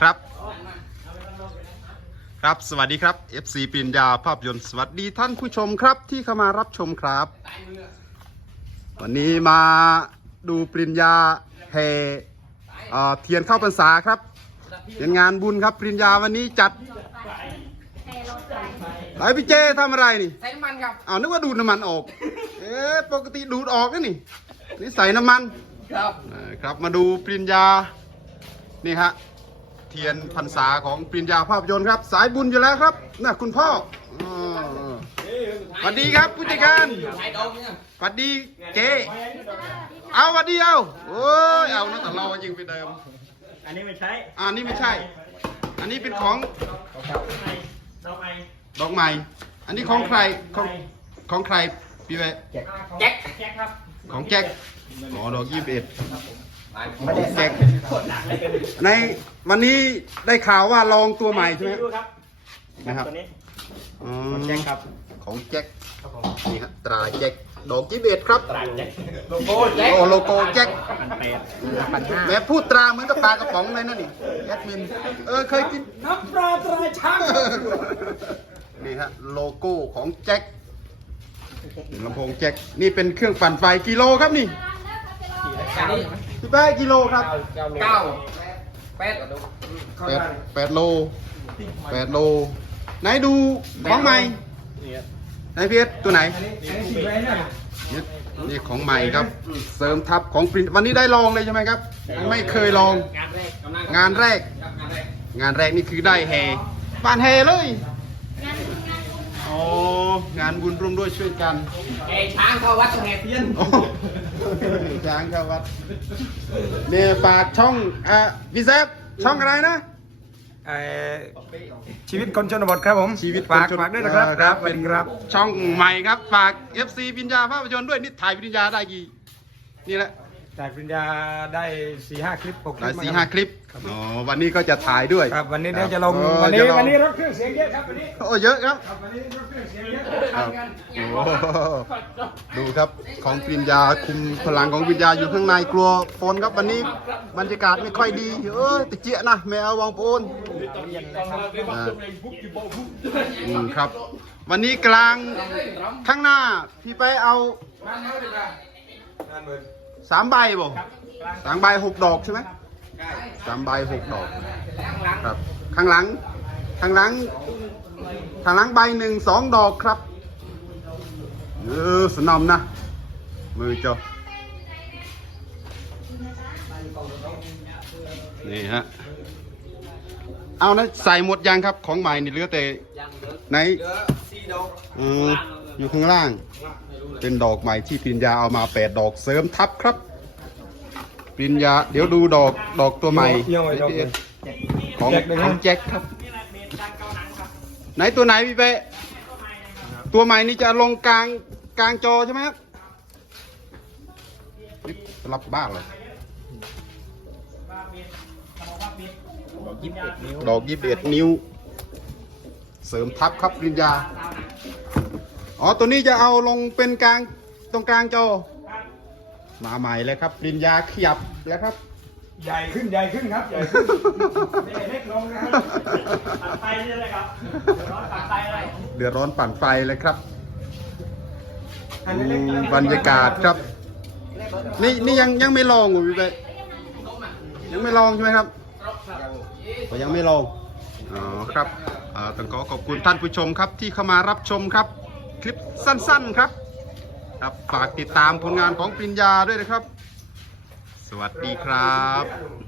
ครับ ครับสวัสดีครับ FC ปริญญาภาพยนตร์สวัสดีท่านผู้ชมครับที่เข้ามารับชมครับ วันนี้มาดูปริญญาแห่เอ่อเทียนเข้าพรรษาครับเป็นงานบุญครับปริญญาวันนี้จัดไหนพี่เจทำอะไรนี่ ใส่น้ำมันครับอ้าวนึกว่าดูดน้ำมันออก เอ๊ะปกติดูดออกนะนี่นี่ใส่น้ำมัน ครับเอ่อครับมาดูปริญญานี่ฮะเทียนพรรษาของปริญญาภาพยนตร์ครับ สายบุญอยู่แล้วครับน่ะคุณพ่ออ๋อสวัสดีครับผู้จัดการใส่ดองเนี่ยสวัสดีเจเอาสวัสดีเอาโอ้ยเอานะแต่เรายิงไปเดิม อันนี้ไม่ใช้อ่านี่ไม่ใช่ อันนี้เป็นของไอเราไอดอกไม้อันนี้ของใครของของใคร พี่เวะแจ็คแจ็คครับของแจ็คอ๋อดอกยี่สิบเอ็ดไม่ได้แจ็คในวันนี้ได้ข่าวว่าลองตัวใหม่ใช่ไหมดูครับนะครับตัวนี้อ๋อแจ็คครับของแจ็คนี่ฮะตราแจ็คดอกยี่สิบเอ็ดครับตราแจ็คโลโก้แจ็คโอ้โลโก้แจ็คพันแปดพันห้าแม่พูดตราเหมือนกับปลากระป๋องเลยนะนี่แอดมินเออเคยกินน้ำปลาตราช้างนี่ฮะโลโก้ของแจ็ค ลำโพงแจ็คนี่เป็นเครื่องปั่นไฟกิโลครับนี่อันนี้พี่แป้กิโลครับเก้าแปดแปดแปดโลแปดโลไหนดูของใหม่ไหนพีเอสตัวไหนนี่นี่ของใหม่ครับ เสริมทับของปรินวันนี้ได้ลองเลยใช่ไหมครับ ไม่เคยลอง งานแรก งานแรกครับงานแรกงานแรกนี่คือได้แห่ปานแห่เลยโอ้งานบุญร่วมด้วยช่วยกันเอช้างเข้าวัดแห่เทียนโอ้ช้างเข้าวัดเนี่ยฝากช่องอะพี่แซฟช่องอะไรนะเอ่อชีวิตคนชนบทครับผมชีวิตฝากคนชนฝากด้วยนะครับเออครับสวัเป็สนดีครับ ช่องใหม่ครับ ฝาก FC ปิญญาภาพยนตร์ด้วยนี่ถ่ายปิญญาได้กี่นี่แหละ ถ่ายปริญญาได้สี่ห้าคลิปหกคหลาลิยปสี่มั้งห้าครับคลิปอ๋อวันนี้ก็จะถ่ายด้วยครับวันนี้เดี๋ยวจะลงเออวันนี้จะลงวันนี้รถเครื่องเสียงเยอะครับวันนี้โอ้เยอะครับครับวันนี้รถเครื่องเสียงเยอะครับโอ้ดูครับของปริญญาคุมพลังของปริญญาอยู่ข้างในกลัวฝนครับวันนี้บรรยากาศไม่ค่อยดีเออติเจียนะแมววางโปนอ่าอืมครับ วันนี้กลางข้างหน้าพี่ไปเอา สามใบบ่สามใบหกดอกใช่ไหมสามใบหกดอกครับ ข้างหลัง ข้างหลัง ข้างหลังใบหนึ่งสองดอกครับเออสนอมนะ มือเจ้านี่ฮะ เอานะใส่หมดยังครับของใหม่นี่เหลือแต่ไหนเหลือสี่ดอกเออ อยู่ข้างล่าง เป็นดอกใหม่ที่ปริญญาเอามาแปดดอกเสริมทับครับปริญญาเดี๋ยวดูดอกดอกตัวใหม่ย่อยดอกเลยของแจ็คเลยนะของแจ็คครับนี่แหละเมนดังเกาหนังครับ ไหนตัวไหนพี่เป๊ะตัวใหม่นี่จะลงกลางกลางจอใช่ไหมครับนี่รับบ้านเลยว่าเมนเขาบอกว่าเมนยิบเอ็ดนิ้วดอกยี่สิบเอ็ดนิ้ว เสริมทับครับปริญญา อ๋อ ตัวนี้จะเอาลงเป็นกลางตรงกลางจอมาใหม่เลยครับปริญญาขยับแล้วครับ ใหญ่ขึ้นใหญ่ขึ้นครับใหญ่ขึ้นไม่ได้เล็กลงนะครับตัดไฟนี่เลยครับร้อนตัดไฟอะไรเดือดร้อนปั่นไฟเลยครับอันนี้เล็กอืมบรรยากาศครับ นี่นี่ยังยังไม่ลองอยู่พี่เป๊ะยังไม่ลองใช่ไหมครับก็ยังไม่ลองอ๋อครับอ่าต้องขอขอบคุณท่านผู้ชมครับที่เข้ามารับชมครับ คลิปสั้นๆครับ ครับฝากติดตามผลงานของปริญญาด้วยนะครับ สวัสดีครับ